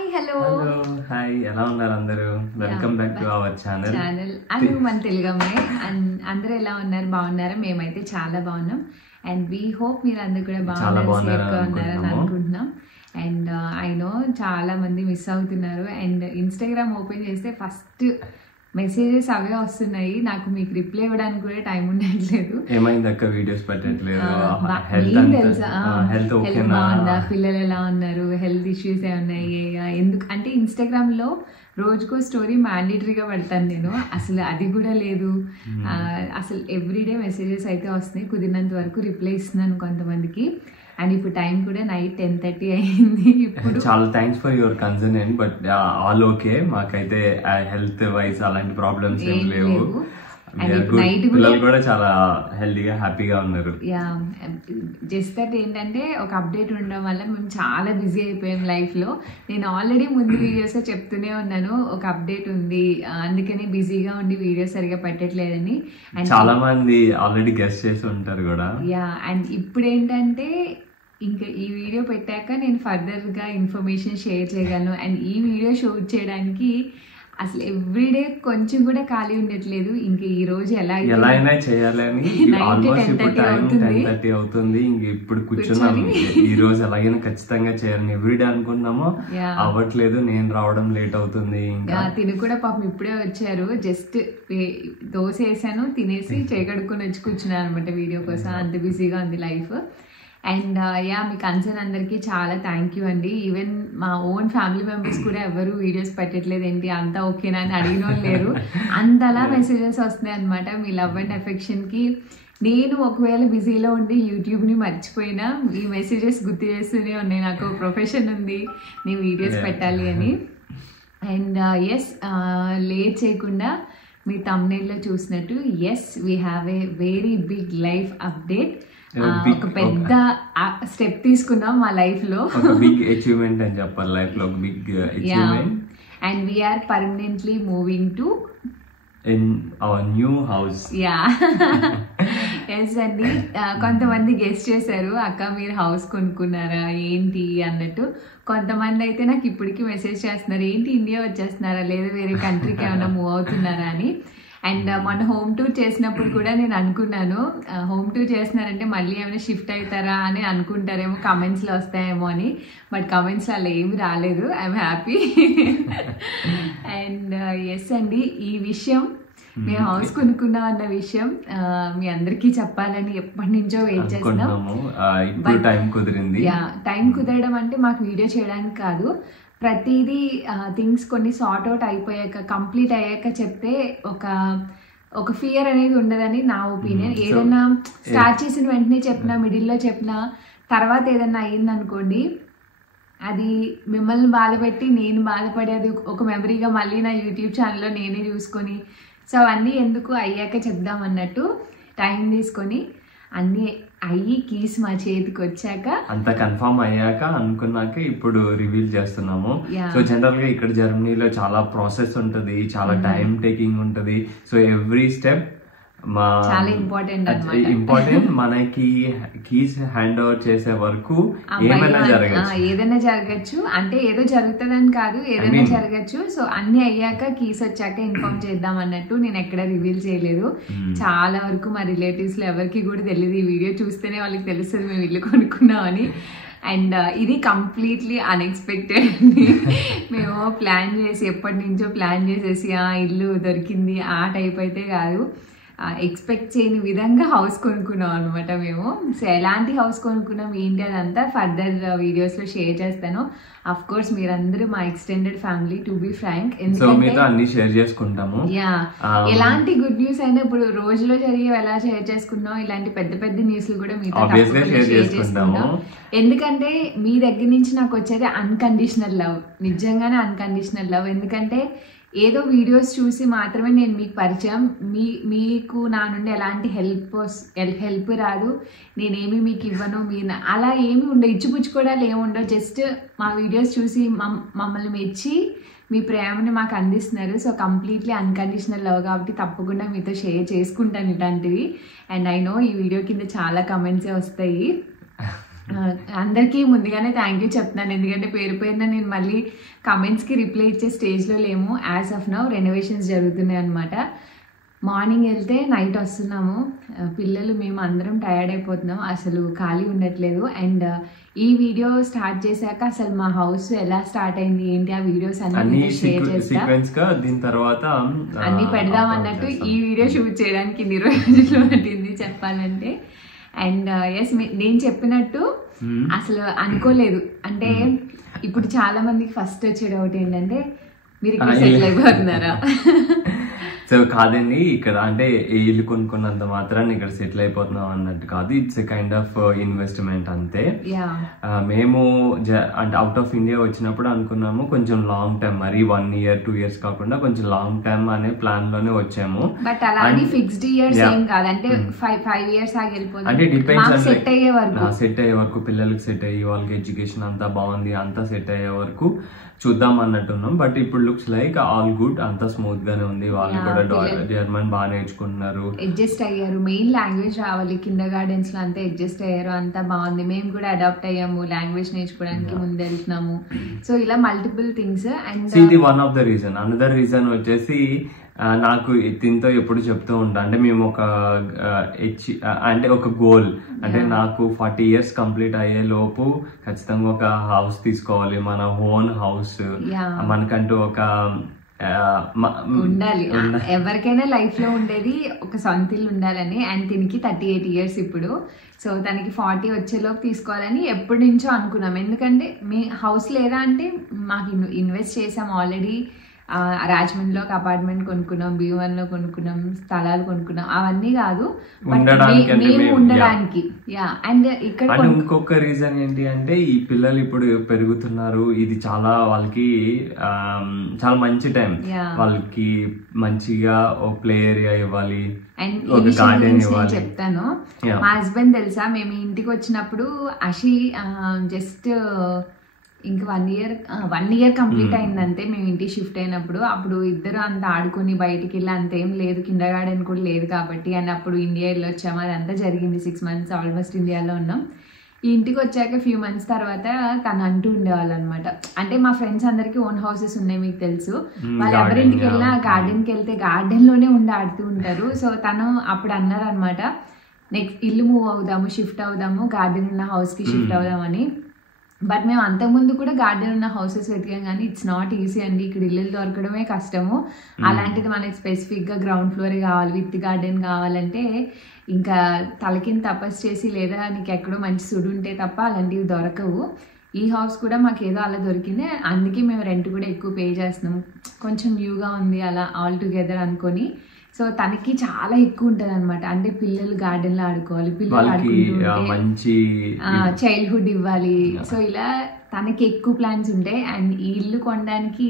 Hi hello hi ఎలా ఉన్నారు అందరూ welcome back to our channel అది మన తెలుగమ్మే అందరూ ఎలా ఉన్నారు బాగున్నారా మేమైతే చాలా బాగున్నాం అండ్ వీ హోప్ మీరు అందరు కూడా బాగున్నారని అనుకుంటున్నాం అండ్ ఐ నో చాలా మంది మిస్ అవుతున్నారు అండ్ ఇన్స్టాగ్రామ్ ఓపెన్ చేస్తే ఫస్ట్ మెసేజెస్ అవే వస్తున్నాయి నాకు మీకు రిప్లై ఇవ్వడానికి కూడా టైం ఉండట్లేదు ఏమైంది అక్క వీడియోస్ పెట్టట్లేదు హెల్త్ బాగుందా పిల్లలు ఎలా ఉన్నారు హెల్త్ ఇష్యూస్ ఏమన్నాయి ఎందుకు అంటే ఇన్స్టాగ్రామ్ లో రోజుకో స్టోరీ మ్యాండేటరీగా పెడతాను నేను అసలు అది కూడా లేదు అసలు ఎవ్రీడే మెసేజెస్ అయితే వస్తున్నాయి కుదిరినంత వరకు రిప్లై ఇస్తున్నాను కొంతమందికి అండ్ ఇప్పుడు టైం కూడా నైట్ 10:30 అయింది ఇప్పుడు చాలా thanks for your concern and but all okay మాకైతే హెల్త్ వైజ్ అలాంటి ప్రాబ్లమ్స్ ఏం లేవు పిల్లలు కూడా చాలా హెల్తీగా హ్యాపీగా ఉన్నారు జస్ట్ దట్ ఏంటంటే ఒక అప్డేట్ ఉండడం వల్ల మేము చాలా బిజీ అయిపోయాం లైఫ్ లో నేను ఆల్రెడీ ముందు వీడియోస్ చెప్తూనే ఉన్నాను ఒక అప్డేట్ ఉంది అందుకని బిజీగా ఉండి వీడియోస్ సరిగా పెట్టట్లేదని చాలా మంది ఆల్రెడీ గెస్ట్ చేసి ఉంటారు కూడా అండ్ ఇప్పుడు ఏంటంటే ఇంకా ఈ వీడియో పెట్టాక నేను ఫర్దర్ గా ఇన్ఫర్మేషన్ షేర్ చేయగలను అండ్ ఈ వీడియో షూట్ చేయడానికి అసలు ఎవ్రీడే కొంచెం కూడా ఖాళీ ఉండట్లేదు ఇంకా ఈ రోజు ఎలా అయినా చేయాలని ఆల్మోస్ట్ ఇప్పుడు టైం 10:30 అవుతుంది ఇంక ఇప్పుడు కూర్చున్నాము ఈ రోజు ఎలాగైనా ఖచ్చితంగా చేయాలని ఎవ్రీడే అనుకున్నామో అవ్వట్లేదు నేను రావడం లేట్ అవుతుంది ఇంకా తిని కూడా పాపం ఇప్పుడే వచ్చారు జస్ట్ దోశ వేసాను తినేసి చేయగడుకొని వచ్చి కూర్చున్నాను అనమాట వీడియో కోసం అంత బిజీగా ఉంది లైఫ్ అండ్ మీ కన్సర్న్ అందరికీ చాలా థ్యాంక్ యూ అండి ఈవెన్ మా ఓన్ ఫ్యామిలీ మెంబర్స్ కూడా ఎవరు వీడియోస్ పెట్టట్లేదు ఏంటి అంతా ఓకేనా అని అడిగిన వాళ్ళు లేరు అంతలా మెసేజెస్ వస్తున్నాయి అనమాట మీ లవ్ అండ్ ఎఫెక్షన్కి నేను ఒకవేళ బిజీలో ఉండి యూట్యూబ్ని మర్చిపోయినా ఈ మెసేజెస్ గుర్తు చేస్తూనే ఉన్నాయి నాకు ప్రొఫెషన్ ఉంది నేను వీడియోస్ పెట్టాలి అని అండ్ లేట్ చేయకుండా మీ thumbnail లో చూసినట్టు we have a very big life update ఒక పెద్ద స్టెప్ తీసుకున్నాం మా లైఫ్ లో బిగ్ అచీవ్మెంట్ అని చెప్పాలి లైఫ్ లో big achievement and we are permanently moving to in our new house yes అండి కొంతమంది గెస్ట్ చేశారు అక్క మీరు హౌస్ కొనుక్కున్నారా ఏంటి అన్నట్టు కొంతమంది అయితే నాకు ఇప్పటికీ మెసేజ్ చేస్తున్నారు ఏంటి ఇండియా వచ్చేస్తున్నారా లేదా వేరే కంట్రీకి ఏమైనా మూవ్ అవుతున్నారా అని అండ్ మన హోమ్ టూర్ చేసినప్పుడు కూడా నేను అనుకున్నాను హోమ్ టూర్ చేస్తున్నారంటే మళ్ళీ ఏమైనా షిఫ్ట్ అవుతారా అని అనుకుంటారేమో కమెంట్స్లో వస్తాయేమో అని బట్ కమెంట్స్ అలా ఏమి రాలేదు ఐఎమ్ హ్యాపీ అండ్ అండి ఈ విషయం మేము హౌస్ కొనుక్కున్నాం అన్న విషయం మీ అందరికీ చెప్పాలని ఎప్పటి నుంచో వెయిట్ చేస్తున్నాం టైం కుదరడం అంటే మాకు వీడియో చేయడానికి కాదు ప్రతిదీ థింగ్స్ కొన్ని సార్ట్ అవుట్ అయిపోయాక కంప్లీట్ అయ్యాక చెప్తే ఒక ఫియర్ అనేది ఉండదని నా ఒపీనియన్ ఏదైనా స్టార్ట్ చేసిన వెంటనే చెప్పినా మిడిల్లో చెప్పినా తర్వాత ఏదైనా అయ్యింది అనుకోండి అది మిమ్మల్ని బాధపెట్టి నేను బాధపడేది ఒక మెమరీగా మళ్ళీ నా యూట్యూబ్ ఛానల్లో నేనే చూసుకొని సో అవన్నీ ఎందుకు అయ్యాక చెప్దాం అన్నట్టు టైం తీసుకొని అన్నీ అయ్యి కీస్ మా చేతికి వచ్చాక అంత కన్ఫర్మ్ అయ్యాక అనుకున్నాక ఇప్పుడు రివీల్ చేస్తున్నాము సో జనరల్ గా ఇక్కడ జర్మనీలో చాలా ప్రాసెస్ ఉంటది చాలా టైం టేకింగ్ ఉంటది సో ఎవ్రీ స్టెప్ చాలా ఇంపార్టెంట్ మనకి కీస్ హ్యాండ్ ఓవర్ చేసే వరకు ఏదైనా జరగచ్చు అంటే ఏదో జరుగుతుందని కాదు ఏదైనా జరగచ్చు సో అన్ని అయ్యాక కీస్ వచ్చాక ఇన్ఫార్మ్ చేద్దాం అన్నట్టు నేను ఎక్కడ రివీల్ చేయలేదు చాలా వరకు మా రిలేటివ్స్ లో ఎవరికి కూడా తెలియదు ఈ వీడియో చూస్తేనే వాళ్ళకి తెలుస్తుంది మేము ఇల్లు కొనుక్కున్నామని అండ్ ఇది కంప్లీట్లీ అన్ఎక్స్పెక్టెడ్ అండి మేము ప్లాన్ చేసి ఎప్పటి నుంచో ప్లాన్ చేసేసి ఇల్లు దొరికింది ఆ టైప్ అయితే కాదు ఎక్స్పెక్ట్ చేయని విధంగా హౌస్ కొనుక్కున్నాం అనమాట మేము సో ఎలాంటి హౌస్ కొనుక్కున్నాం ఏంటి అదంతా ఫర్దర్ వీడియోస్ లో షేర్ చేస్తాను అఫ్ కోర్స్ మీరందరూ మా extended family to be frank అన్ని షేర్ చేసుకుంటాము ఎలాంటి గుడ్ న్యూస్ అయినా ఇప్పుడు రోజులో జరిగే ఎలా షేర్ చేసుకున్నాం ఇలాంటి పెద్ద పెద్ద న్యూస్లు కూడా మీతో షేర్ చేసుకుంటాం ఎందుకంటే మీ దగ్గర నుంచి నాకు వచ్చేది అన్కండిషనల్ లవ్ నిజంగానే అన్కండిషనల్ లవ్ ఎందుకంటే ఏదో వీడియోస్ చూసి మాత్రమే నేను మీకు పరిచయం మీకు నా నుండి ఎలాంటి హెల్ప్ రాదు నేనేమి మీకు ఇవ్వను మీరు అలా ఏమి ఉండవు ఇచ్చిపుచ్చుకోవడాలు ఏమి ఉండవు జస్ట్ మా వీడియోస్ చూసి మమ్మల్ని మెచ్చి మీ ప్రేమని మాకు అందిస్తున్నారు సో కంప్లీట్లీ అన్కండిషనల్ లవ్ కాబట్టి తప్పకుండా మీతో షేర్ చేసుకుంటాను ఇలాంటివి అండ్ ఐ నో ఈ వీడియో కింద చాలా కమెంట్సే వస్తాయి అందరికీ ముందుగానే థ్యాంక్ యూ చెప్తున్నాను, ఎందుకంటే పేరు పేరున నేను మళ్ళీ కమెంట్స్కి రిప్లై ఇచ్చే స్టేజ్లో లేము. యాజ్ ఆఫ్ నౌ రెనోవేషన్స్ జరుగుతున్నాయి అనమాట. మార్నింగ్ వెళ్తే నైట్ వస్తున్నాము. పిల్లలు మేము అందరం టయర్డ్ అయిపోతున్నాం, అసలు ఖాళీ ఉండట్లేదు. అండ్ ఈ వీడియో స్టార్ట్ చేశాక అసలు మా హౌస్ ఎలా స్టార్ట్ అయింది ఏంటి ఆ వీడియోస్ అన్ని షేర్ చేస్తా. దీని తర్వాత అన్ని పెడదాం అన్నట్టు ఈ వీడియో షూట్ చేయడానికి 20 రోజులు పట్టింది చెప్పాలంటే. అండ్ ఎస్ నేను చెప్పినట్టు అసలు అనుకోలేదు. అంటే ఇప్పుడు చాలా మందికి ఫస్ట్ వచ్చే డౌట్ ఏంటంటే మీరు ఇక్కడ సెటిల్ అయిపోతున్నారా. సో కాదండి, ఇక్కడ అంటే ఇల్లు కొనుక్కున్నంత మాత్రాన్ని ఇక్కడ సెటిల్ అయిపోతున్నాం అన్నట్టు కాదు. It's a kind of investment అంతే. మేము అంటే అవుట్ ఆఫ్ ఇండియా వచ్చినప్పుడు అనుకున్నాము కొంచెం లాంగ్ టర్మ్, మరి 1 year 2 years కాకుండా కొంచెం లాంగ్ టర్మ్ అనే ప్లాన్ లోనే వచ్చాము. బట్ అలాగే ఫిక్స్డ్ ఇయర్స్ ఏం కాదు, అంటే 5 years ఆగి వెళ్ళిపోతుంది. అంటే డిపెండ్స్, సెట్ అయ్యే వరకు పిల్లలకి సెట్ అయ్యి వాళ్ళకి ఎడ్యుకేషన్ అంతా బాగుంది, అంతా సెట్ అయ్యే వరకు చూద్దాం అన్నట్టున్నాం. బట్ ఇప్పుడు లుక్స్ లైక్ ఆల్ గుడ్, అంతా స్మూత్ గానే ఉంది. వాళ్ళు కూడా జర్మన్ బాగా నేర్చుకుంటున్నారు, అడ్జస్ట్ అయ్యారు. మెయిన్ లాంగ్వేజ్ రావాలి, కిండర్ గార్డెన్స్ లో అంతా అడ్జస్ట్ అయ్యారు, అంతా బాగుంది. మేము కూడా అడాప్ట్ అయ్యాము, లాంగ్వేజ్ నేర్చుకోవడానికి ముందు వెళ్తున్నాము. సో ఇలా మల్టిపుల్ థింగ్స్. అండ్ ఇది one of the reason. Another reason వచ్చేసి నాకు దీంతో ఎప్పుడు చెప్తూ ఉంటా, అంటే మేము ఒక గోల్, అంటే నాకు 40 years కంప్లీట్ అయ్యే లోపు ఖచ్చితంగా ఒక హౌస్ తీసుకోవాలి, మన ఓన్ హౌస్, మనకంటూ ఒక ఉండాలి. ఎవరికైనా లైఫ్ లో ఉండేది ఒక సొంత ఇల్లు ఉండాలని. అండ్ దీనికి 38 years ఇప్పుడు. సో తనకి 40 వచ్చేలోపు తీసుకోవాలని ఎప్పటి నుంచో అనుకున్నాం. ఎందుకంటే మీ హౌస్ లేదా అంటే మాకు ఇన్వెస్ట్ చేసాం ఆల్రెడీ. రాజమండ్రిలో ఒక అపార్ట్మెంట్ కొనుక్కున్నాం, భీమవరంలో కొనుక్కున్నాం, స్థలాలు కొనుక్కున్నాం. అవన్నీ కాదు, మేము ఉండడానికి. అండ్ ఇక్కడ ఇంకొక రీజన్ ఏంటి అంటే ఈ పిల్లలు ఇప్పుడు పెరుగుతున్నారు, ఇది చాలా వాళ్ళకి చాలా మంచి టైం. వాళ్ళకి మంచిగా ఒక ప్లే ఏరియా ఇవ్వాలి, అండ్ చెప్తాను. మా హస్బెండ్ తెలుసా, మేము ఇంటికి వచ్చినప్పుడు అషి జస్ట్ ఇంకా 1 year కంప్లీట్ అయిందంటే మేము ఇంటికి షిఫ్ట్ అయినప్పుడు. అప్పుడు ఇద్దరు అంత ఆడుకొని బయటికి వెళ్ళి అంతేం లేదు, కిండర్ గార్డెన్ కూడా లేదు కాబట్టి. అండ్ అప్పుడు ఇండియా వెళ్ళొచ్చాము, అదంతా జరిగింది. 6 months ఆల్మోస్ట్ ఇండియాలో ఉన్నాం. ఈ ఇంటికి వచ్చాక ఫ్యూ మంత్స్ తర్వాత తను అంటూ ఉండేవాళ్ళు అనమాట, అంటే మా ఫ్రెండ్స్ అందరికి ఓన్ హౌసెస్ ఉన్నాయి మీకు తెలుసు, వాళ్ళు ఎవరింటికి వెళ్ళినా గార్డెన్కి వెళ్తే గార్డెన్ లోనే ఉండి ఆడుతూ ఉంటారు. సో తను అప్పుడు అన్నారు అనమాట, నెక్స్ట్ ఇల్లు మూవ్ అవుదాము, షిఫ్ట్ అవుదాము, గార్డెన్ ఉన్న హౌస్ కి షిఫ్ట్ అవుదామని. బట్ మేము అంతకుముందు కూడా గార్డెన్ ఉన్న హౌసెస్ వెతికాం, కానీ ఇట్స్ నాట్ ఈజీ అండి. ఇక్కడ ఇల్లు దొరకడమే కష్టము. అలాంటిది మనకి స్పెసిఫిక్ గా గ్రౌండ్ ఫ్లోర్ కావాలి, విత్ గార్డెన్ కావాలంటే ఇంకా తలకింద తపస్సు చేసి, లేదా నీకు ఎక్కడో మంచి సుడు ఉంటే తప్ప అలాంటివి దొరకవు. ఈ హౌస్ కూడా మాకు ఏదో అలా దొరికింది, అందుకే మేము రెంట్ కూడా ఎక్కువ పే చేస్తున్నాం. కొంచెం న్యూగా ఉంది అలా ఆల్ టుగెదర్ అనుకొని. సో తనకి చాలా ఎక్కువ ఉంటది అనమాట, అంటే పిల్లలు గార్డెన్ లో ఆడుకోవాలి, పిల్లలు ఆడుకుంటూ చైల్డ్హుడ్ ఇవ్వాలి. సో ఇలా తనకి ఎక్కువ ప్లాన్స్ ఉంటాయి. అండ్ ఈ ఇల్లు కొనడానికి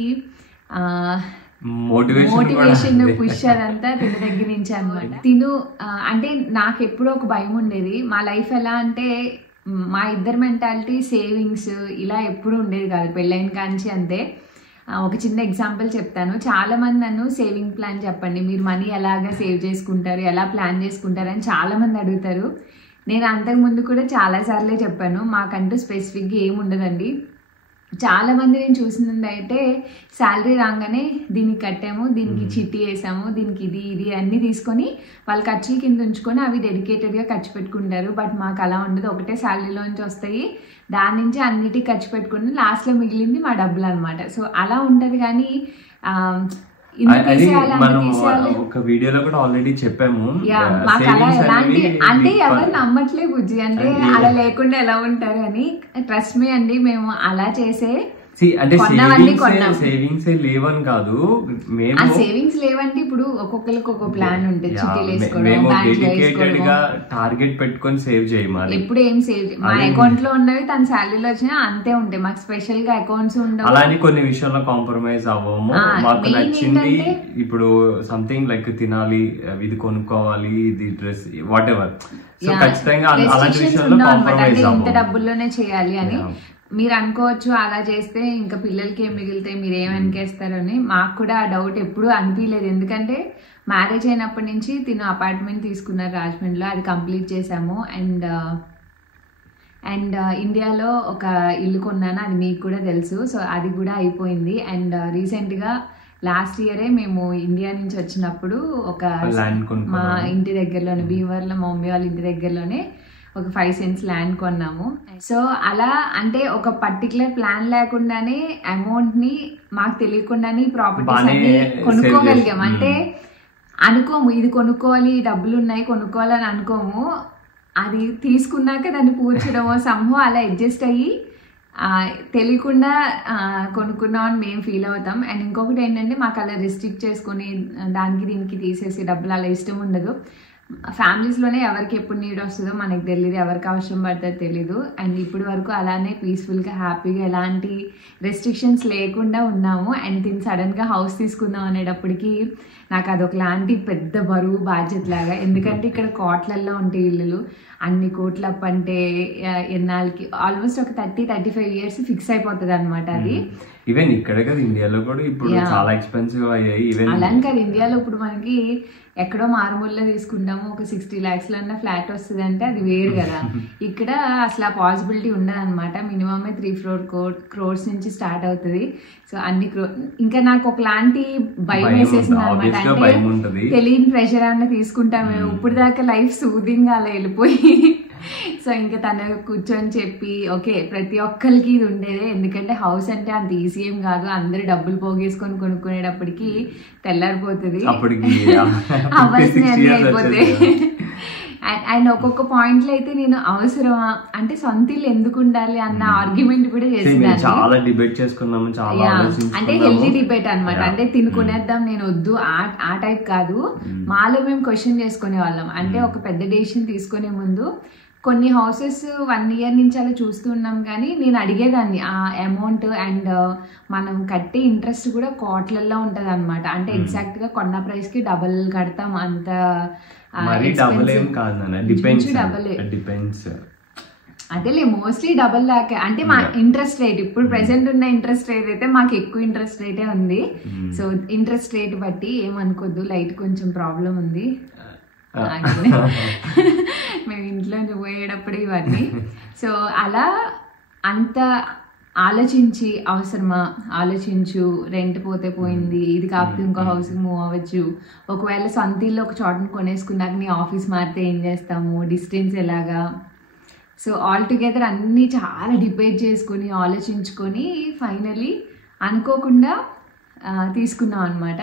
మోటివేషన్ పుష్ అదంతా తిన దగ్గర నుంచి అనమాట. తిను అంటే నాకు ఎప్పుడూ ఒక భయం ఉండేది, మా లైఫ్ ఎలా అంటే మా ఇద్దరు మెంటాలిటీ సేవింగ్స్ ఇలా ఎప్పుడు ఉండేది కాదు పెళ్ళైన కాంచి. అంతే. ఒక చిన్న ఎగ్జాంపుల్ చెప్తాను. చాలా మంది నన్ను సేవింగ్ ప్లాన్ చెప్పండి, మీరు మనీ ఎలాగా సేవ్ చేసుకుంటారు, ఎలా ప్లాన్ చేసుకుంటారు అని చాలా మంది అడుగుతారు. నేను అంతకుముందు కూడా చాలా సార్లే చెప్పాను, మాకంటూ స్పెసిఫిక్గా ఏమి ఉండదండి. చాలా మంది నేను చూసింది అయితే శాలరీ రాగానే దీనికి కట్టాము, దీనికి చిట్టి వేసాము, దీనికి ఇది అన్ని తీసుకొని వాళ్ళ ఖర్చుల కింద ఉంచుకొని అవి డెడికేటెడ్గా ఖర్చు పెట్టుకుంటారు. బట్ మాకు అలా ఉండదు, ఒకటే శాలరీలోంచి వస్తాయి, దాని నుంచి అన్నిటికీ ఖర్చు పెట్టుకుని లాస్ట్లో మిగిలింది మా డబ్బులు అనమాట. సో అలా ఉంటుంది. కానీ ఒక వీడియోలో కూడా ఆల్రెడీ చెప్పాము, అంటే ఎవరు నమ్మట్లే బుజ్జి, అంటే అలా లేకుండా ఎలా ఉంటారు అని. ట్రస్ట్ మీ అండి, మేము అలా చేసే అంటే సేవింగ్స్ లేవని కాదు, సేవింగ్స్ లేవంటే ఇప్పుడు ఒక్కొక్కరికి ఒక ప్లాన్ ఉంటుంది, టార్గెట్ పెట్టుకొని సేవ్ చేయమని. ఎప్పుడు ఏం సేవ్, మా అకౌంట్ లో ఉన్నవి తన శాలరీలో వచ్చినా అంతే ఉంటాయి, మాకు స్పెషల్ గా అకౌంట్స్ ఉండవు. అలానే కొన్ని విషయాల్లో కాంప్రమైజ్ అవ్వము. మాకు నచ్చింది ఇప్పుడు సంథింగ్ లైక్ తినాలి, ఇది కొనుక్కోవాలి, ఇది డ్రెస్ వాట్ ఎవర్, సో ఖచ్చితంగా అలాంటి విషయాల్లో కాంప్రమైజ్ అవ్వము. ఇంత డబ్బుల్లోనే చేయాలి అని మీరు అనుకోవచ్చు, అలా చేస్తే ఇంకా పిల్లలకి ఏం మిగిలితే మీరు ఏమనికేస్తారని. మాకు కూడా ఆ డౌట్ ఎప్పుడూ అనిపించలేదు, ఎందుకంటే మ్యారేజ్ అయినప్పటి నుంచి తిను అపార్ట్మెంట్ తీసుకున్నారు రాజమండ్రిలో, అది కంప్లీట్ చేసాము. అండ్ అండ్ ఇండియాలో ఒక ఇల్లు కొన్నాను, అది మీకు కూడా తెలుసు. సో అది కూడా అయిపోయింది. అండ్ రీసెంట్గా లాస్ట్ ఇయరే మేము ఇండియా నుంచి వచ్చినప్పుడు ఒక మా ఇంటి దగ్గరలోనే భీమవరంలో మా మమ్మీ వాళ్ళ ఇంటి దగ్గరలోనే ఒక 5 cents ల్యాండ్ కొన్నాము. సో అలా అంటే ఒక పర్టికులర్ ప్లాన్ లేకుండానే అమౌంట్ ని మాకు తెలియకుండానే ప్రాపర్టీస్ అన్ని కొనుక్కోగలిగాం. అంటే అనుకోము ఇది కొనుక్కోవాలి, డబ్బులు ఉన్నాయి కొనుక్కోవాలని అనుకోము. అది తీసుకున్నాక దాన్ని పూడ్చడమో సంహో అలా అడ్జస్ట్ అయ్యి తెలియకుండా కొనుక్కున్నాం అని మేము ఫీల్ అవుతాం. అండ్ ఇంకొకటి ఏంటంటే మాకు అలా రిస్ట్రిక్ట్ చేసుకొని దానికి దీనికి తీసేసి డబ్బులు అలా ఇష్టం ఉండదు. ఫ్యామిలీస్లోనే ఎవరికి ఎప్పుడు నీడ్ వస్తుందో మనకు తెలియదు, ఎవరికి అవసరం పడుతుందో తెలీదు. అండ్ ఇప్పటి వరకు అలానే పీస్ఫుల్గా హ్యాపీగా ఎలాంటి రెస్ట్రిక్షన్స్ లేకుండా ఉన్నాము. అండ్ దీన్ని సడన్గా హౌస్ తీసుకుందాం అనేటప్పటికి నాకు అదొకలాంటి పెద్ద బరువు బాధ్యత లాగా. ఎందుకంటే ఇక్కడ కోట్లల్లో ఉంటాయి ఇల్లులు, అన్ని కోట్ల అప్పు అంటే ఎన్నాళ్ళకి ఆల్మోస్ట్ ఒక 30-35 years ఫిక్స్ అయిపోతుంది అనమాట. అది ఈవెన్ ఇక్కడ కదా ఇండియాలో కూడా ఇప్పుడు చాలా ఎక్స్పెన్సివ్ అయ్యాయి. అలా కాదు, ఇండియాలో ఇప్పుడు మనకి ఎక్కడో మారుమూలలో తీసుకుంటాము ఒక 60 lakhs ఫ్లాట్ వస్తుంది అంటే అది వేరు కదా. ఇక్కడ అసలు ఆ పాసిబిలిటీ ఉండదు అనమాట. మినిమమే 3-4 crores నుంచి స్టార్ట్ అవుతుంది. సో అన్ని ఇంకా నాకు ఒకలాంటి భయం వేసేసింది అనమాట. అంటే తెలియని ప్రెషర్ అన్న తీసుకుంటాము. ఇప్పుడు దాకా లైఫ్ సూదింగ్ గా అలా వెళ్ళిపోయి సో ఇంకా తను కూర్చొని చెప్పి ఓకే ప్రతి ఒక్కరికి ఇది ఉండేదే. ఎందుకంటే హౌస్ అంటే అంత ఈజీ ఏం కాదు, అందరు డబ్బులు పోగేసుకొని కొనుక్కునేటప్పటికి తెల్లారిపోతుంది, అవ్వాల్సిన అన్ని అయిపోతాయి. అండ్ ఒక్కొక్క పాయింట్ లో అయితే నేను అవసరమా అంటే సొంత ఇల్లు ఎందుకు ఉండాలి అన్న ఆర్గ్యుమెంట్ కూడా చేసినాను. చాలా డిబేట్ చేసుకున్నాము, అంటే హెల్తీ డిబేట్ అనమాట. అంటే తినుకునేద్దాం నేను వద్దు ఆ టైప్ కాదు. మాలో మేము క్వశ్చన్ చేసుకునే వాళ్ళం. అంటే ఒక పెద్ద డెసిషన్ తీసుకునే ముందు కొన్ని హౌసెస్ 1 year నుంచి అలా చూస్తూ ఉన్నాం. కానీ నేను అడిగేదాన్ని ఆ అమౌంట్ అండ్ మనం కట్టే ఇంట్రెస్ట్ కూడా కోట్లల్లో ఉంటది అనమాట. అంటే ఎగ్జాక్ట్ గా కొన్న ప్రైస్ కి డబుల్ కడతాం, అంత అదేలే మోస్ట్లీ డబుల్ దాకా. అంటే మా ఇంట్రెస్ట్ రేట్ ఇప్పుడు ప్రెసెంట్ ఉన్న ఇంట్రెస్ట్ రేట్ అయితే మాకు ఎక్కువ ఇంట్రెస్ట్ రేటే ఉంది. సో ఇంట్రెస్ట్ రేట్ బట్టి ఏమనుకోద్దు, లైట్ కొంచెం ప్రాబ్లం ఉంది మేము ఇంట్లో పోయేటప్పుడు ఇవన్నీ. సో అలా అంత ఆలోచించి అవసరమా ఆలోచించు, రెంట్ పోతే పోయింది, ఇది కాకపోతే ఇంకో హౌస్కి మూవ్ అవ్వచ్చు, ఒకవేళ సొంత ఇల్లు ఒక చోటను కొనేసుకున్నాక నీ ఆఫీస్ మారితే ఏం చేస్తాము, డిస్టెన్స్ ఎలాగా. సో ఆల్ టుగెదర్ అన్నీ చాలా డిబేట్ చేసుకొని ఆలోచించుకొని ఫైనలీ అనుకోకుండా తీసుకున్నాం అనమాట.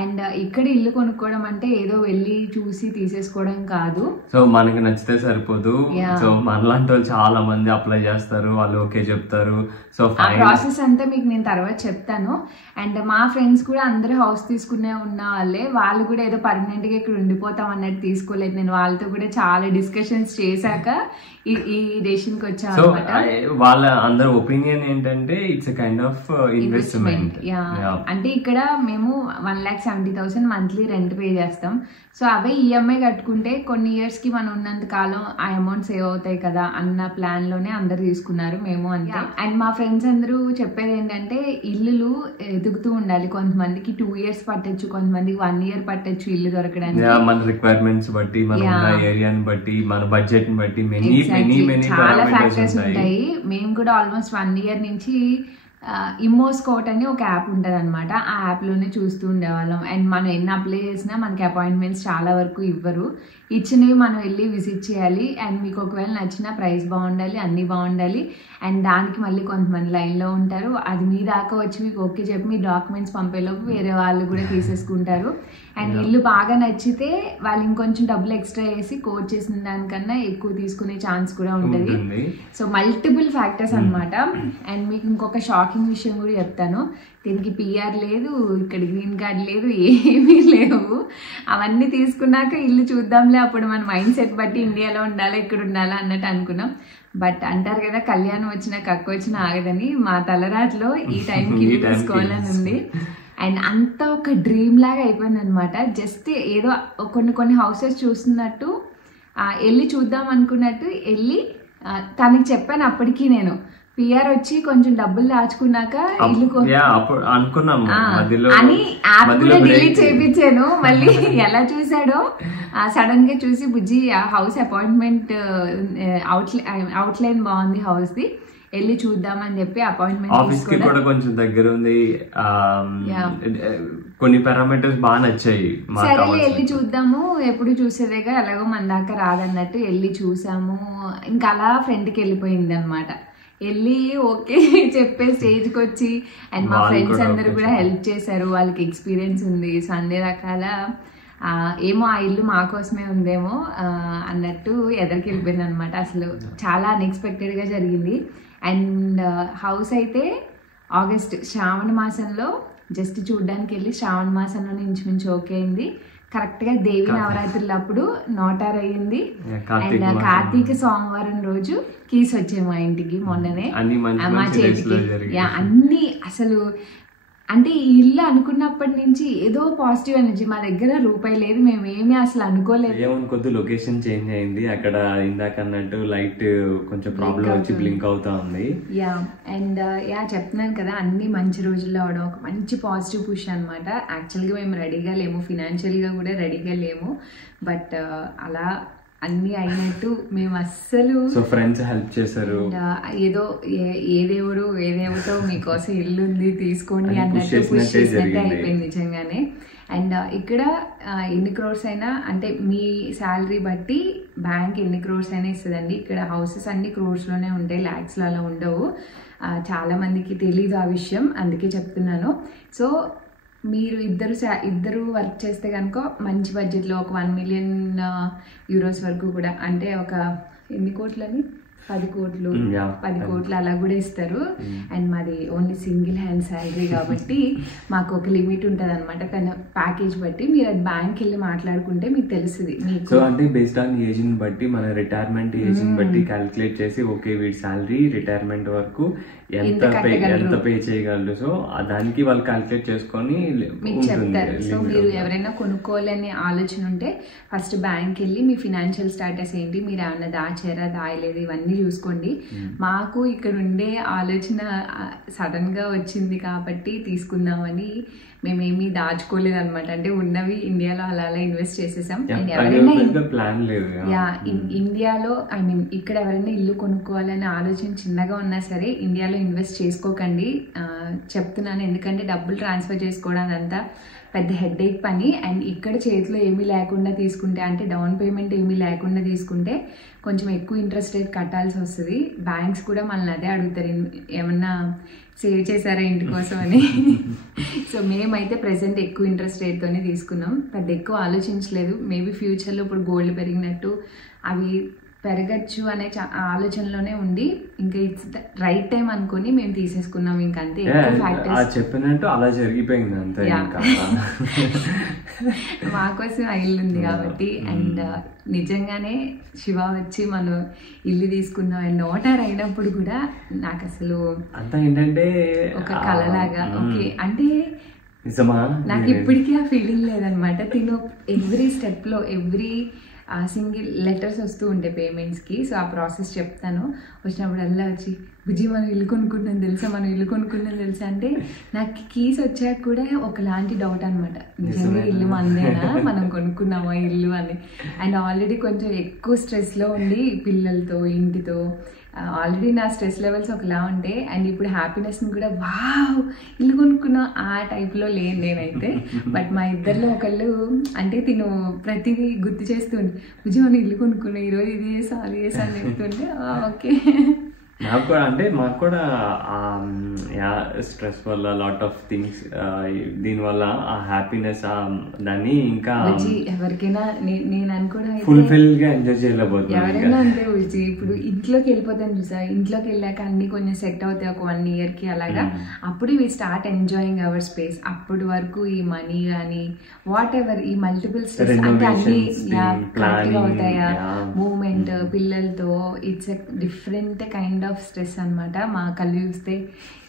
అండ్ ఇక్కడ ఇల్లు కొనుక్కోవడం అంటే ఏదో వెళ్ళి చూసి తీసేసుకోవడం కాదు. సో మనకి నచ్చితే సరిపోదు. సో మనలాంటి వాళ్ళు చాలా మంది అప్లై చేస్తారు, వాళ్ళు ఓకే చెప్తారు. సో ఆ ప్రాసెస్ అంతా మీకు నేను తర్వాత చెప్తాను. అండ్ మా ఫ్రెండ్స్ కూడా అందరూ హౌస్ తీసుకునే ఉన్న వాళ్ళే, వాళ్ళు కూడా ఏదో పర్మనెంట్ గా ఇక్కడ ఉండిపోతాం అన్నట్టు తీసుకోలేదు. నేను వాళ్ళతో కూడా చాలా డిస్కషన్స్ చేశాక ఈ డెసిషన్ కి వచ్చాను అనమాట. వాళ్ళ అందరి ఒపీనియన్ ఏంటంటే ఇట్స్ కైండ్ ఆఫ్ ఇన్వెస్ట్మెంట్. అంటే ఇక్కడ మేము 1,70,000 మంత్లీ రెంట్ పే చేస్తాం. సో అవే ఈఎంఐ కట్టుకుంటే కొన్ని ఇయర్స్ కి మనం ఉన్నంత కాలం ఆ అమౌంట్ సేవ్ అవుతాయి కదా అన్న ప్లాన్ లోనే అందరు తీసుకున్నారు, మేము అంతే. అండ్ మా ఫ్రెండ్స్ అందరూ చెప్పేది ఏంటంటే ఇల్లులు ఎదుగుతూ ఉండాలి. కొంతమందికి 2 years పట్టొచ్చు, కొంతమందికి 1 year పట్టొచ్చు ఇల్లు దొరకడానికి. మన రిక్వైర్మెంట్స్ బట్టి, మన ఏరియాని బట్టి, మన బడ్జెట్ ని బట్టి చాలా ఫ్యాక్టర్స్ ఉంటాయి. మేము కూడా ఆల్మోస్ట్ 1 year నుంచి ఇమ్మోస్కోట్ అని ఒక యాప్ ఉంటుంది అనమాట. ఆ యాప్లోనే చూస్తూ ఉండేవాళ్ళం. అండ్ మనం ఎన్ని అప్లై చేసినా మనకి అపాయింట్మెంట్స్ చాలా వరకు ఇవ్వరు, ఇచ్చినవి మనం వెళ్ళి విజిట్ చేయాలి. అండ్ మీకు ఒకవేళ నచ్చిన ప్రైస్ బాగుండాలి, అన్నీ బాగుండాలి. అండ్ దానికి మళ్ళీ కొంతమంది లైన్లో ఉంటారు. అది మీ దాకా వచ్చి మీకు ఓకే చెప్పి మీ డాక్యుమెంట్స్ పంపేలోపు వేరే వాళ్ళు కూడా తీసేసుకుంటారు. అండ్ ఇల్లు బాగా నచ్చితే వాళ్ళు ఇంకొంచెం డబ్బులు ఎక్స్ట్రా వేసి కోట్ చేసిన దానికన్నా ఎక్కువ తీసుకునే ఛాన్స్ కూడా ఉంటుంది. సో మల్టిపుల్ ఫ్యాక్టర్స్ అనమాట. అండ్ మీకు ఇంకొక షాకింగ్ విషయం కూడా చెప్తాను. దీనికి పిఆర్ లేదు, ఇక్కడ గ్రీన్ కార్డ్ లేదు, ఏమీ లేవు. అవన్నీ తీసుకున్నాక ఇల్లు చూద్దాంలే, అప్పుడు మన మైండ్ సెట్ బట్టి ఇండియాలో ఉండాలా ఇక్కడ ఉండాలా అన్నట్టు అనుకున్నాం. బట్ అంటారు కదా కళ్యాణం వచ్చినా కక్క వచ్చినా ఆగదని, మా తలరాట్లో ఈ టైంకి ఇల్లు తీసుకోవాలని ఉంది. అండ్ అంతా ఒక డ్రీమ్ లాగా అయిపోయింది అనమాట. జస్ట్ ఏదో కొన్ని హౌసెస్ చూస్తున్నట్టు వెళ్ళి చూద్దాం అనుకున్నట్టు వెళ్ళి తనకి చెప్పాను అప్పటికి నేను పిఆర్ వచ్చి కొంచెం డబ్బులు దాచుకున్నాక ఇల్లు అప్పుడు అనుకున్నాం అని యాప్ కూడా డిలీట్ చేయించాను. మళ్ళీ ఎలా చూసాడో సడన్ గా చూసి బుజ్జి హౌస్ అపాయింట్మెంట్ అవుట్లైన్ బాగుంది హౌస్ ది, వెళ్ళి చూద్దామని చెప్పి అపాయింట్మెంట్ ఆఫీస్ కి కూడా కొంచెం దగ్గర ఉంది, కొన్ని పారామీటర్స్ బాగా నచ్చాయి. సరే వెళ్ళి చూద్దాము, ఎప్పుడు చూసేదేగా ఎలాగో మన దాకా రాదన్నట్టు వెళ్ళి చూసాము. ఇంకా అలా ఫ్రెండ్కి వెళ్ళిపోయింది అనమాట. వెళ్ళి ఓకే చెప్పే స్టేజ్కి వచ్చి అండ్ మా ఫ్రెండ్స్ అందరూ కూడా హెల్ప్ చేశారు, వాళ్ళకి ఎక్స్పీరియన్స్ ఉంది. సో అన్ని రకాల ఏమో ఆ ఇల్లు మా కోసమే ఉందేమో అన్నట్టు ఎదరికి వెళ్ళిపోయింది అనమాట. అసలు చాలా అన్ఎక్స్పెక్టెడ్గా జరిగింది. అండ్ హౌస్ అయితే ఆగస్ట్ శ్రావణ మాసంలో జస్ట్ చూడడానికి వెళ్ళి శ్రావణ మాసంలోనే ఇంచుమించు ఓకే అయింది. కరెక్ట్గా దేవి నవరాత్రులు అప్పుడు నోటార్ అయ్యింది. అండ్ కార్తీక సోమవారం రోజు కీస్ వచ్చాయి మా ఇంటికి మొన్ననే మా చేతికి. అన్ని అసలు అంటే ఈ ఇల్లు అనుకున్నప్పటి నుంచి ఏదో పాజిటివ్ ఎనర్జీ. మా దగ్గర రూపాయి లేదు, మేమేమి అసలు అనుకోలేదు. ఏమనుకోద్దు, లొకేషన్ చేంజ్ అయింది. అక్కడ ఇందాక అన్నట్టు లైట్ కొంచెం ప్రాబ్లం వచ్చి బ్లింక్ అవుతా ఉంది. అండ్ చెప్తున్నాను కదా, అన్ని మంచి రోజుల్లో అవడం ఒక మంచి పాజిటివ్ పుష్ అనమాట. యాక్చువల్గా మేము రెడీగా లేము, ఫినాన్షియల్గా కూడా రెడీగా లేము. బట్ అలా అన్ని అయినట్టు మేము అస్సలు ఫ్రెండ్స్ హెల్ప్ చేశారు. ఏదో ఏ దేవుడో మీకోసం ఇల్లు ఉంది తీసుకోండి అన్నట్టు పుష్ చేసినట్టే అయిపోయింది నిజంగానే. అండ్ ఇక్కడ ఎన్ని క్రోర్స్ అయినా అంటే మీ శాలరీ బట్టి బ్యాంక్ ఎన్ని క్రోర్స్ అయినా ఇస్తుందండి. ఇక్కడ హౌసెస్ అన్ని క్రోర్స్లోనే ఉంటాయి, ల్యాక్స్లో అలా ఉండవు. చాలా మందికి తెలీదు ఆ విషయం, అందుకే చెప్తున్నాను. సో మీరు ఇద్దరు వర్క్ చేస్తే కనుక మంచి బడ్జెట్లో ఒక 1 మిలియన్ యూరోస్ వరకు కూడా, అంటే ఒక ఎన్ని కోట్లని 10 కోట్లు అలా కూడా ఇస్తారు. అండ్ మాది ఓన్లీ సింగిల్ హ్యాండ్ శాలరీ కాబట్టి మాకు ఒక లిమిట్ ఉంటుంది అనమాట. కానీ ప్యాకేజ్ బట్టి మీరు అది బ్యాంక్ వెళ్ళి మాట్లాడుకుంటే మీకు తెలుస్తుంది. సో అంటే బేస్డ్ ఆన్ ఏజ్ ని బట్టి మన రిటైర్మెంట్ ఏజ్ ని బట్టి క్యాలిక్యులేట్ చేసి ఓకే వీడి శాలరీ రిటైర్మెంట్ వరకు ఎంత పే చేయగలరు. సో దానికి వాళ్ళు క్యాలిక్యులేట్ చేసుకొని మీకు చెప్తారు. సో మీరు ఎవరైనా కొనుక్కోవాలనే ఆలోచన ఉంటే ఫస్ట్ బ్యాంక్ వెళ్ళి మీ ఫినాన్షియల్ స్టాటస్ ఏంటి, మీరు ఏమన్నా దాచారా దాయలేదు ఇవన్నీ చూసుకోండి. మాకు ఇక్కడ ఉండే ఆలోచన సడన్ గా వచ్చింది కాబట్టి తీసుకుందామని మేమేమి దాచుకోలేదు అనమాట. అంటే ఉన్నవి ఇండియాలో అలా అలా ఇన్వెస్ట్ చేసేసాం. ఇండియాలో ఇక్కడ ఎవరైనా ఇల్లు కొనుక్కోవాలనే ఆలోచన చిన్నగా ఉన్నా సరే ఇండియాలో ఇన్వెస్ట్ చేసుకోకండి చెప్తున్నాను. ఎందుకంటే డబ్బులు ట్రాన్స్ఫర్ చేసుకోవడానికి అంతా పెద్ద హెడ్ఏక్ పని. అండ్ ఇక్కడ చేతిలో ఏమీ లేకుండా తీసుకుంటే, అంటే డౌన్ పేమెంట్ ఏమీ లేకుండా తీసుకుంటే కొంచెం ఎక్కువ ఇంట్రెస్ట్ రేట్ కట్టాల్సి వస్తుంది. బ్యాంక్స్ కూడా మనల్ని అదే అడుగుతారు, ఏమన్నా సేవ్ చేశారా ఇంటి కోసం అని. సో మేమైతే ప్రెసెంట్ ఎక్కువ ఇంట్రెస్ట్ రేట్తోనే తీసుకున్నాం, పెద్ద ఎక్కువ ఆలోచించలేదు. మేబీ ఫ్యూచర్లో ఇప్పుడు గోల్డ్ పెరిగినట్టు అవి పెరగచ్చు అనే ఆలోచనలోనే ఉండి ఇంకా ఇట్స్ ద రైట్ టైం అనుకుని మేము తీసేసుకున్నాం. ఇంకా అంతే, చెప్పినట్టు అలా జరిగిపోయింది అంతే. మాకోసం ఆ ఇల్లు ఉంది కాబట్టి. అండ్ నిజంగానే శివ వచ్చి మనం ఇల్లు తీసుకున్నాం అండ్ నోటార్ అయినప్పుడు కూడా నాకు అసలు అంతా ఏంటంటే ఒక కళలాగా ఓకే అంటే నాకు ఇప్పటికీ ఆ ఫీలింగ్ లేదనమాట. తిను ఎవ్రీ స్టెప్లో ఎవ్రీ సింగిల్ లెటర్స్ వస్తూ ఉంటాయి పేమెంట్స్కి. సో ఆ ప్రాసెస్ చెప్తాను. వచ్చినప్పుడల్లా వచ్చి బుజ్జి మనం ఇల్లు కొనుక్కుంటున్నాం తెలుసా అంటే నాకు కీస్ వచ్చాక కూడా ఒకలాంటి డౌట్ అనమాట, నిజంగా ఇల్లు మందేనా, మనం కొనుక్కున్నామా ఇల్లు అని. అండ్ ఆల్రెడీ కొంచెం ఎక్కువ స్ట్రెస్లో ఉండి పిల్లలతో ఇంటితో ఆల్రెడీ నా స్ట్రెస్ లెవెల్స్ ఒకలా ఉంటాయి. అండ్ ఇప్పుడు హ్యాపీనెస్ని కూడా వావ్ ఇల్లు కొనుక్కున్నా ఆ టైప్లో లేను నేనైతే. బట్ మా ఇద్దరిలో ఒకళ్ళు అంటే తిను ప్రతిదీ గుర్తు చేస్తుండే, బుజ్జి మనం ఇల్లు కొనుక్కున్నా ఈరోజు ఇది చేసా అది చేసా అని చెప్తుంటే ఓకే. నాకు కూడా అంటే మాకు కూడా స్ట్రెస్ వల్ల లాట్ ఆఫ్ థింగ్స్ దీనివల్ల ఆ హ్యాపీనెస్ దాన్ని ఇంకా ఎవరికైనా నేను అనుకోవడం ఫుల్ఫిల్ గా ఎంజాయ్ చేయలేకపోతుంది. ఎవరైనా అంతే ఊచి ఇప్పుడు ఇంట్లోకి వెళ్ళిపోతాను చూసా, ఇంట్లోకి వెళ్ళాక అన్ని కొంచెం సెట్ అవుతాయి ఒక 1 year కి అలాగా. అప్పుడు we start enjoying our space. అప్పటి వరకు ఈ మనీ కానీ వాట్ ఎవర్ ఈ మల్టిపుల్ స్ట్రెస్ అంటే అన్ని కరెక్ట్ గా అవుతాయా, మూవ్మెంట్ పిల్లలతో it's different kind of stress అనమాట. మా కళ్ళు చూస్తే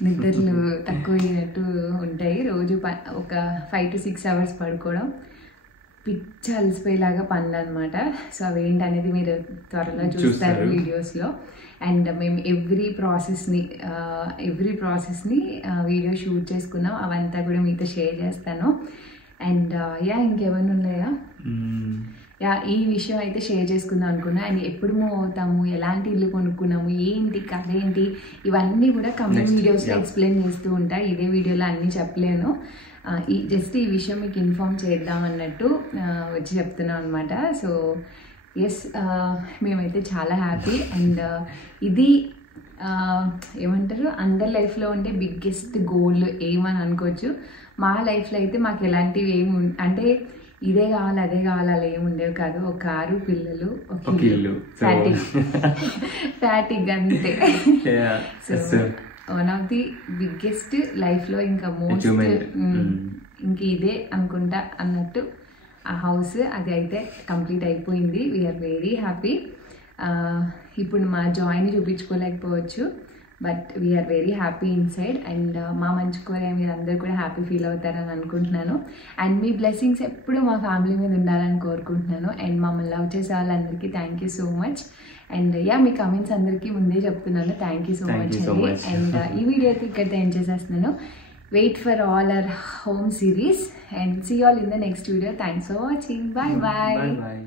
నిద్రలు తక్కువ అయినట్టు ఉంటాయి. రోజు ఒక 5 to 6 hours పడుకోవడం, పిచ్చ అలసిపోయేలాగా పనులు అనమాట. సో అవేంటి అనేది మీరు త్వరలో చూస్తారు వీడియోస్లో. అండ్ మేము ఎవ్రీ ప్రాసెస్ని వీడియో షూట్ చేసుకున్నాం. అవంతా కూడా మీతో షేర్ చేస్తాను. అండ్ ఇంకేమైనా ఉన్నాయా? ఈ విషయం అయితే షేర్ చేసుకుందాం అనుకున్నా. అండ్ ఎప్పుడు మూవ్ అవుతాము, ఎలాంటి ఇల్లు కొనుక్కున్నాము, ఏంటి కథ ఏంటి, ఇవన్నీ కూడా కమింగ్ వీడియోస్లో ఎక్స్ప్లెయిన్ చేస్తూ ఉంటా. ఇదే వీడియోలో అన్నీ చెప్పలేను. జస్ట్ ఈ విషయం మీకు ఇన్ఫార్మ్ చేద్దాం అన్నట్టు వచ్చి చెప్తున్నాం అనమాట. సో ఎస్, మేమైతే చాలా హ్యాపీ. అండ్ ఇది ఏమంటారు, అందరి లైఫ్లో ఉండే బిగ్గెస్ట్ గోల్ ఏమని అనుకోవచ్చు. మా లైఫ్లో అయితే మాకు ఎలాంటివి ఏమి అంటే ఇదే కావాలి అదే కావాలి అలా ఏమి ఉండేవి కాదు. ఒక కారు, పిల్లలు, ఒక ఇల్లు, ఫ్యాటిక్ అంతే. So one of the biggest లైఫ్లో ఇంకా మోస్ట్ ఇంక ఇదే అనుకుంటా అన్నట్టు ఆ హౌస్ అది అయితే కంప్లీట్ అయిపోయింది. We're very happy. ఇప్పుడు మా జాయిని చూపించుకోలేకపోవచ్చు, but we're very happy inside. And మా మంచి కోరే మీరు అందరూ కూడా హ్యాపీ ఫీల్ అవుతారని అనుకుంటున్నాను. అండ్ మీ బ్లెస్సింగ్స్ ఎప్పుడు మా ఫ్యామిలీ మీద ఉండాలని కోరుకుంటున్నాను. అండ్ మమ్మల్ని లవ్ చేసే వాళ్ళందరికీ thank you so much. And మీ కమెంట్స్ అందరికీ ముందే చెప్తున్నాను, థ్యాంక్ యూ సో మచ్ అండి. అండ్ ఈ వీడియో అయితే ఇక్కడితో ఎండ్ చేసేస్తున్నాను. Wait for all our home series and see all in the next video. Thanks for watching. Bye bye.